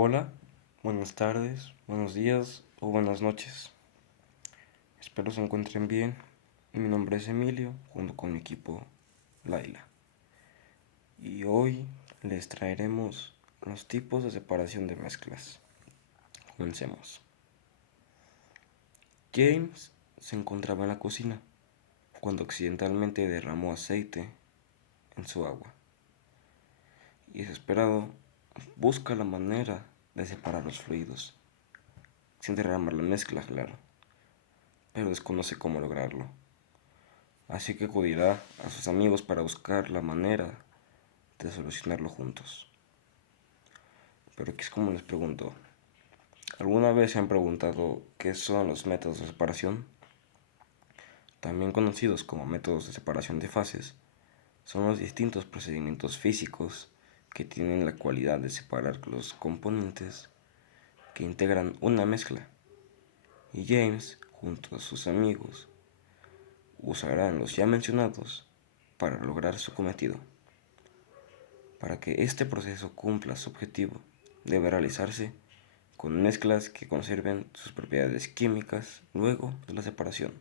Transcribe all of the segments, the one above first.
Hola, buenas tardes, buenos días o buenas noches. Espero se encuentren bien. Mi nombre es Emilio, junto con mi equipo Laila. Y hoy les traeremos los tipos de separación de mezclas. Comencemos. James se encontraba en la cocina cuando accidentalmente derramó aceite en su agua. Y desesperado, busca la manera de separar los fluidos, sin derramar la mezcla, claro, pero desconoce cómo lograrlo. Así que acudirá a sus amigos para buscar la manera de solucionarlo juntos. Pero aquí es como les pregunto, ¿alguna vez se han preguntado qué son los métodos de separación? También conocidos como métodos de separación de fases, son los distintos procedimientos físicos que tienen la cualidad de separar los componentes que integran una mezcla. Y James, junto a sus amigos, usarán los ya mencionados para lograr su cometido. Para que este proceso cumpla su objetivo, debe realizarse con mezclas que conserven sus propiedades químicas luego de la separación.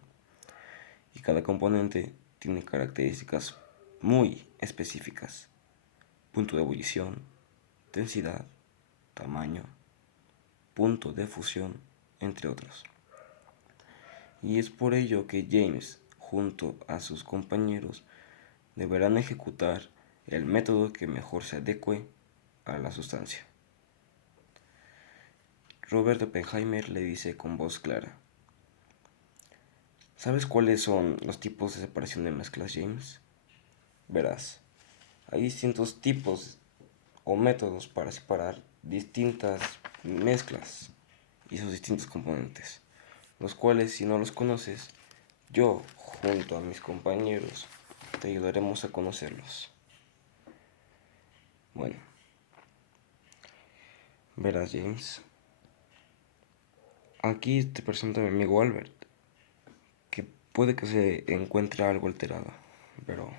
Y cada componente tiene características muy específicas: punto de ebullición, densidad, tamaño, punto de fusión, entre otros. Y es por ello que James, junto a sus compañeros, deberán ejecutar el método que mejor se adecue a la sustancia. Robert Oppenheimer le dice con voz clara: ¿sabes cuáles son los tipos de separación de mezclas, James? Verás, hay distintos tipos o métodos para separar distintas mezclas y sus distintos componentes, los cuales, si no los conoces, yo, junto a mis compañeros, te ayudaremos a conocerlos. Bueno, verás, James, aquí te presento a mi amigo Albert, que puede que se encuentre algo alterado, pero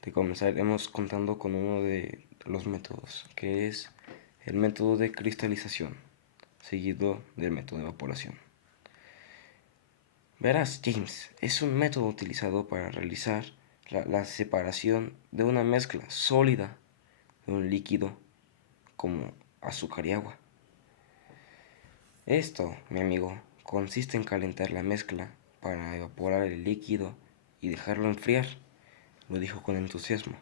te comenzaremos contando con uno de los métodos, que es el método de cristalización, seguido del método de evaporación. Verás, James, es un método utilizado para realizar la separación de una mezcla sólida de un líquido como azúcar y agua. Esto, mi amigo, consiste en calentar la mezcla para evaporar el líquido y dejarlo enfriar, lo dijo con entusiasmo,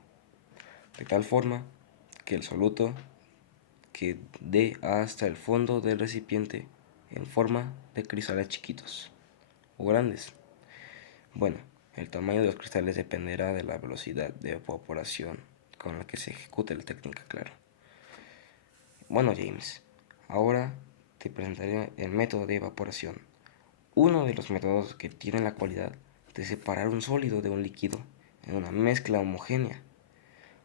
de tal forma que el soluto que dé hasta el fondo del recipiente en forma de cristales chiquitos o grandes. Bueno, el tamaño de los cristales dependerá de la velocidad de evaporación con la que se ejecute la técnica, claro. Bueno, James, ahora te presentaré el método de evaporación, uno de los métodos que tiene la cualidad de separar un sólido de un líquido en una mezcla homogénea.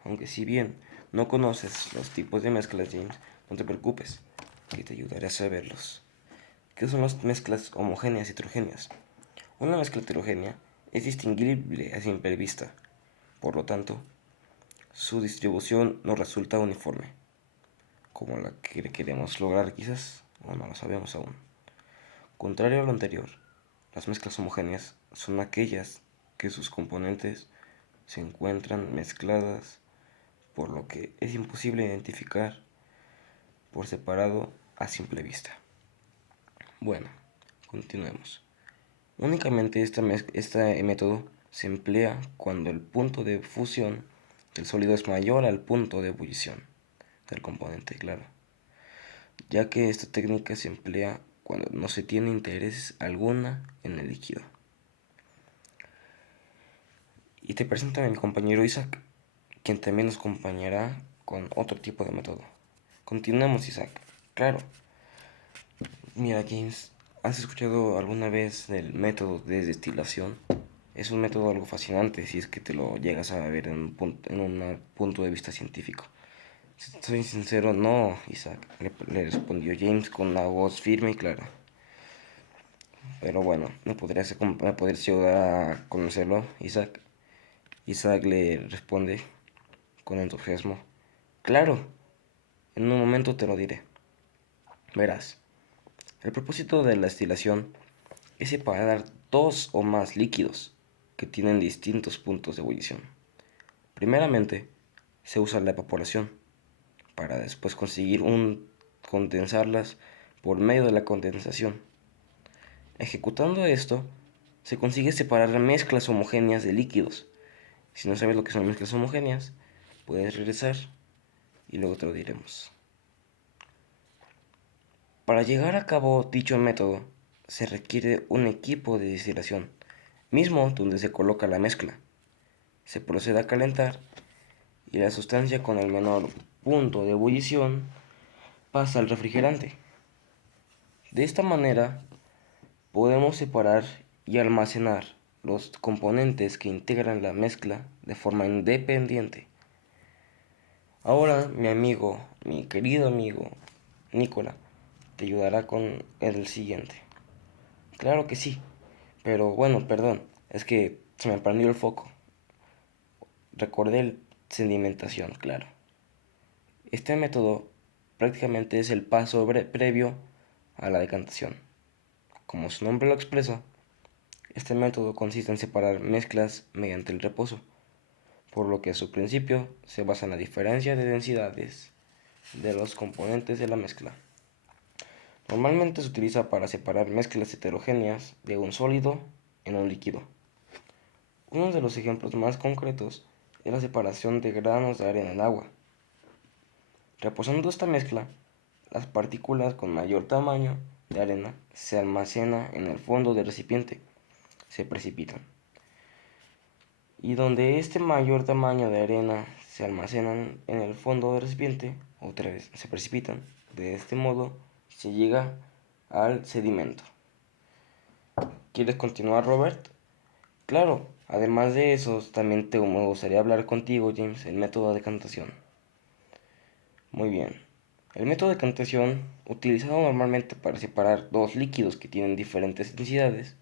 Aunque si bien no conoces los tipos de mezclas, James, no te preocupes, que te ayudaré a saberlos. ¿Qué son las mezclas homogéneas y heterogéneas? Una mezcla heterogénea es distinguible a simple vista, por lo tanto, su distribución no resulta uniforme, como la que queremos lograr quizás, o no lo sabemos aún. Contrario a lo anterior, las mezclas homogéneas son aquellas que sus componentes se encuentran mezcladas, por lo que es imposible identificar por separado a simple vista. Bueno, continuemos. Únicamente este método se emplea cuando el punto de fusión del sólido es mayor al punto de ebullición del componente, claro, ya que esta técnica se emplea cuando no se tiene interés alguna en el líquido. Y te presento a mi compañero Isaac, quien también nos acompañará con otro tipo de método. Continuemos, Isaac. Claro. Mira, James, ¿has escuchado alguna vez del método de destilación? Es un método algo fascinante si es que te lo llegas a ver en un punto de vista científico. Si soy sincero, no, Isaac, le respondió James con una voz firme y clara. Pero bueno, ¿me podrías ayudar a conocerlo, Isaac? Isaac le responde con entusiasmo: claro, En un momento te lo diré. Verás, el propósito de la destilación es separar dos o más líquidos que tienen distintos puntos de ebullición. Primeramente, se usa la evaporación para después conseguir condensarlas por medio de la condensación. Ejecutando esto, se consigue separar mezclas homogéneas de líquidos. Si no sabes lo que son mezclas homogéneas, puedes regresar y luego te lo diremos. Para llevar a cabo dicho método, se requiere un equipo de destilación, mismo donde se coloca la mezcla. Se procede a calentar y la sustancia con el menor punto de ebullición pasa al refrigerante. De esta manera, podemos separar y almacenar los componentes que integran la mezcla de forma independiente. Ahora mi querido amigo Nicola, te ayudará con el siguiente. Claro que sí, pero bueno, perdón, es que se me prendió el foco. Recordé el sedimentación, claro. Este método prácticamente es el paso previo a la decantación. Como su nombre lo expresa, este método consiste en separar mezclas mediante el reposo, por lo que a su principio se basa en la diferencia de densidades de los componentes de la mezcla. Normalmente se utiliza para separar mezclas heterogéneas de un sólido en un líquido. Uno de los ejemplos más concretos es la separación de granos de arena en agua. Reposando esta mezcla, las partículas con mayor tamaño de arena se almacenan en el fondo del recipiente, se precipitan. Y donde este mayor tamaño de arena se almacenan en el fondo del recipiente, otra vez se precipitan. De este modo se llega al sedimento. ¿Quieres continuar, Robert? Claro, además de eso, también me gustaría hablar contigo, James, el método de decantación. Muy bien. El método de decantación, utilizado normalmente para separar dos líquidos que tienen diferentes densidades,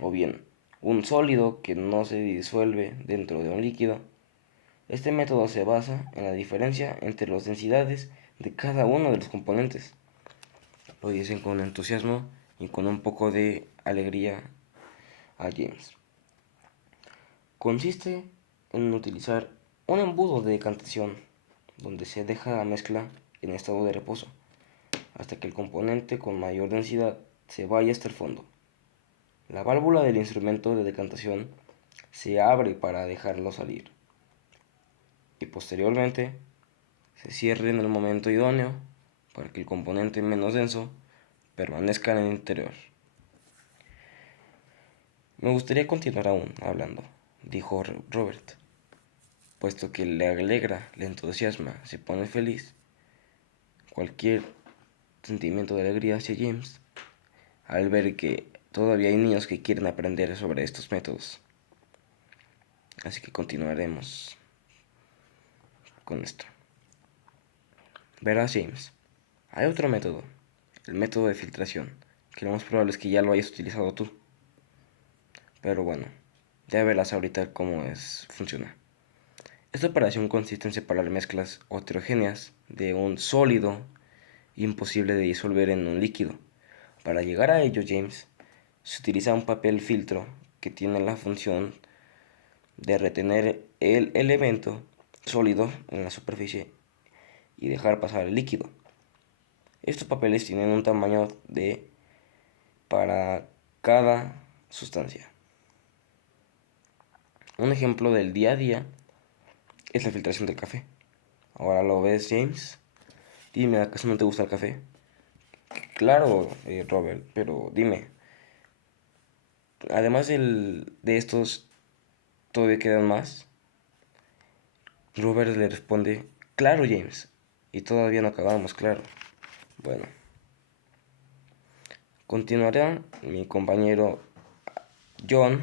o bien un sólido que no se disuelve dentro de un líquido, este método se basa en la diferencia entre las densidades de cada uno de los componentes. Lo dicen con entusiasmo y con un poco de alegría a James. Consiste en utilizar un embudo de decantación donde se deja la mezcla en estado de reposo hasta que el componente con mayor densidad se vaya hasta el fondo. La válvula del instrumento de decantación se abre para dejarlo salir y posteriormente se cierre en el momento idóneo para que el componente menos denso permanezca en el interior. Me gustaría continuar aún hablando, dijo Robert, puesto que le alegra, le entusiasma, se pone feliz. Cualquier sentimiento de alegría hacia James al ver que todavía hay niños que quieren aprender sobre estos métodos. Así que continuaremos con esto. Verás, James, hay otro método, el método de filtración, que lo más probable es que ya lo hayas utilizado tú. Pero bueno, ya verás ahorita cómo funciona. Esta operación consiste en separar mezclas heterogéneas de un sólido imposible de disolver en un líquido. Para llegar a ello, James, se utiliza un papel filtro que tiene la función de retener el elemento sólido en la superficie y dejar pasar el líquido. Estos papeles tienen un tamaño de para cada sustancia. Un ejemplo del día a día es la filtración del café. Ahora lo ves, James. Dime, ¿acaso no te gusta el café? Claro, Robert, pero dime, además de estos, ¿todavía quedan más? Robert le responde, claro, James, y todavía no acabamos, claro. Bueno, continuará mi compañero John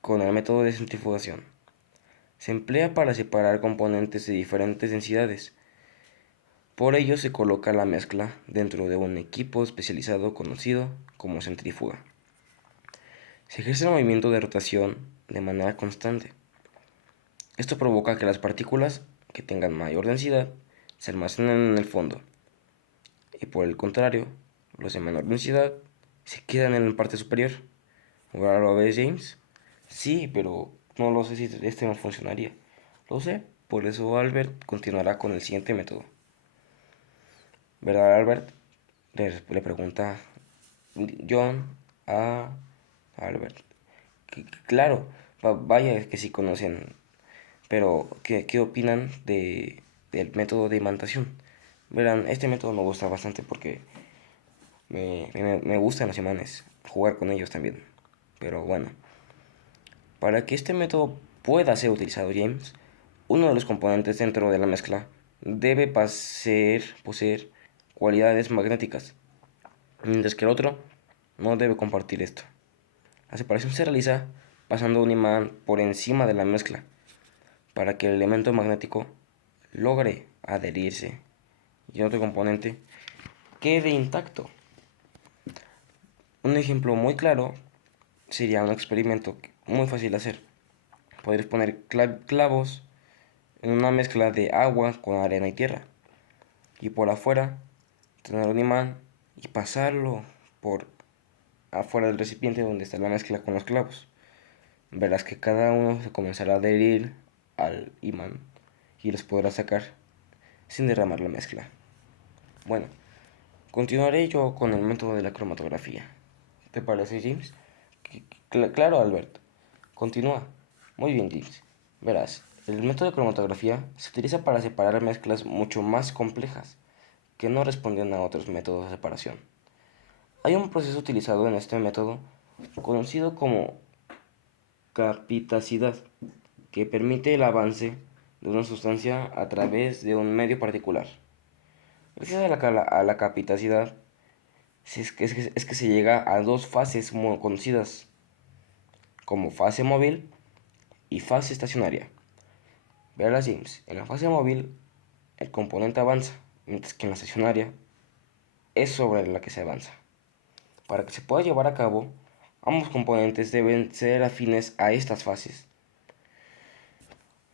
con el método de centrifugación. Se emplea para separar componentes de diferentes densidades. Por ello se coloca la mezcla dentro de un equipo especializado conocido como centrífuga. Se ejerce el movimiento de rotación de manera constante. Esto provoca que las partículas que tengan mayor densidad se almacenan en el fondo, y por el contrario, los de menor densidad se quedan en la parte superior. ¿Ahora lo ves, James? Sí, pero no lo sé si este no funcionaría. Lo sé, por eso Albert continuará con el siguiente método. ¿Verdad, Albert? Le pregunta John a Albert. Claro, vaya que sí conocen, pero ¿qué opinan del método de imantación? Verán, este método me gusta bastante porque me gustan los imanes, jugar con ellos también. Pero bueno, para que este método pueda ser utilizado, James, uno de los componentes dentro de la mezcla debe poseer cualidades magnéticas, mientras que el otro no debe compartir esto. La separación se realiza pasando un imán por encima de la mezcla para que el elemento magnético logre adherirse y otro componente quede intacto. Un ejemplo muy claro sería un experimento muy fácil de hacer. Podrías poner clavos en una mezcla de agua con arena y tierra y por afuera tener un imán y pasarlo por afuera del recipiente donde está la mezcla con los clavos. Verás que cada uno se comenzará a adherir al imán y los podrás sacar sin derramar la mezcla. Bueno, continuaré yo con el método de la cromatografía. ¿Te parece, James? Claro, Albert. Continúa. Muy bien, James. Verás, el método de cromatografía se utiliza para separar mezclas mucho más complejas que no responden a otros métodos de separación. Hay un proceso utilizado en este método conocido como capitacidad, que permite el avance de una sustancia a través de un medio particular. Gracias a la capitacidad es que se llega a dos fases muy conocidas como fase móvil y fase estacionaria. Verás, James, en la fase móvil el componente avanza, mientras que en la estacionaria es sobre la que se avanza. Para que se pueda llevar a cabo, ambos componentes deben ser afines a estas fases.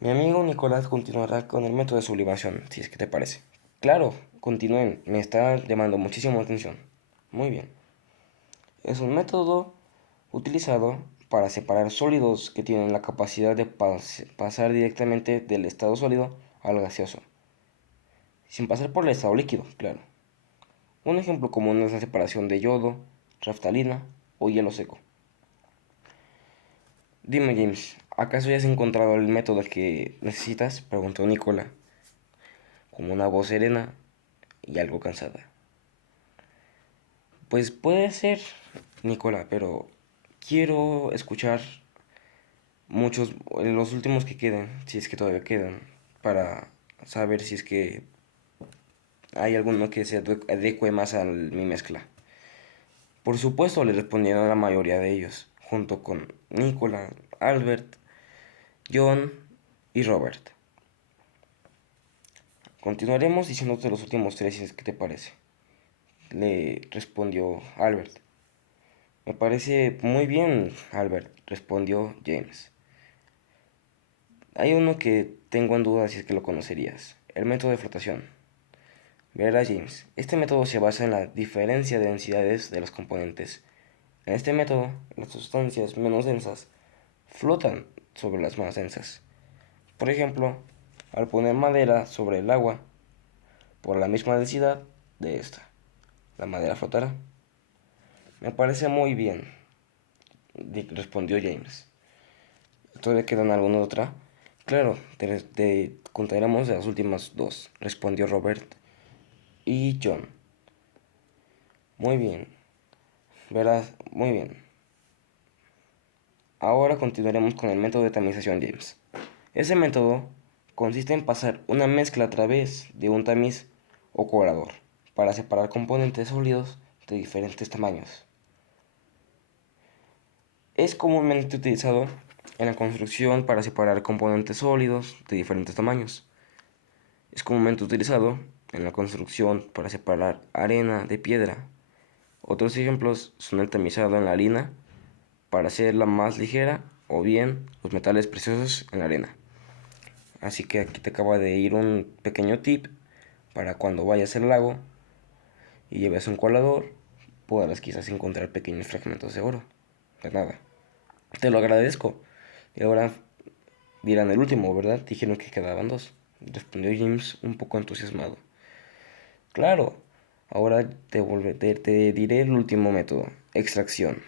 Mi amigo Nicolás continuará con el método de sublimación, si es que te parece. Claro, continúen, me está llamando muchísimo atención. Muy bien. Es un método utilizado para separar sólidos que tienen la capacidad de pasar directamente del estado sólido al gaseoso, sin pasar por el estado líquido, claro. Un ejemplo común es la separación de yodo, raftalina o hielo seco. Dime, James, ¿acaso ya has encontrado el método que necesitas? Preguntó Nicola, con una voz serena y algo cansada. Pues puede ser, Nicola, pero quiero escuchar los últimos que queden, si es que todavía quedan, para saber si es que hay alguno que se adecue más a mi mezcla. Por supuesto, le respondieron la mayoría de ellos, junto con Nicola, Albert, John y Robert. Continuaremos diciéndote los últimos tres, si es que te parece. Le respondió Albert. Me parece muy bien, Albert, respondió James. Hay uno que tengo en duda si es que lo conocerías, el método de flotación. Verás, James, este método se basa en la diferencia de densidades de los componentes. En este método, las sustancias menos densas flotan sobre las más densas. Por ejemplo, al poner madera sobre el agua, por la misma densidad de esta, la madera flotará. Me parece muy bien, respondió James. ¿Todavía quedan alguna otra? Claro, te contaremos de las últimas dos, respondió Robert y John. Muy bien, verás, muy bien. Ahora continuaremos con el método de tamización James. Ese método consiste en pasar una mezcla a través de un tamiz o colador para separar componentes sólidos de diferentes tamaños. Es comúnmente utilizado en la construcción para separar componentes sólidos de diferentes tamaños. Es comúnmente utilizado en la construcción para separar arena de piedra. Otros ejemplos son el tamizado en la harina para hacerla más ligera o bien los metales preciosos en la arena. Así que aquí te acaba de ir un pequeño tip para cuando vayas al lago y lleves un colador, podrás quizás encontrar pequeños fragmentos de oro. De nada. Te lo agradezco. Y ahora dirán el último, ¿verdad? Dijeron que quedaban dos. Respondió James un poco entusiasmado. Claro, ahora te diré el último método, extracción.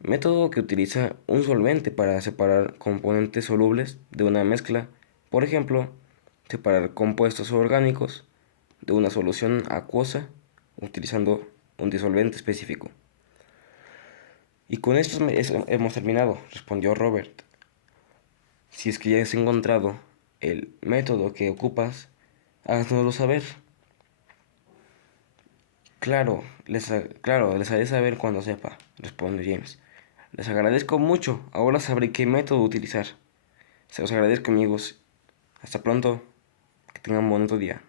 Método que utiliza un solvente para separar componentes solubles de una mezcla. Por ejemplo, separar compuestos orgánicos de una solución acuosa utilizando un disolvente específico. Y con esto hemos terminado, respondió Robert. Si es que ya has encontrado el método que ocupas, háznoslo saber. Claro, les haré saber cuando sepa, respondió James. Les agradezco mucho, ahora sabré qué método utilizar. Se los agradezco, amigos. Hasta pronto, que tengan un bonito día.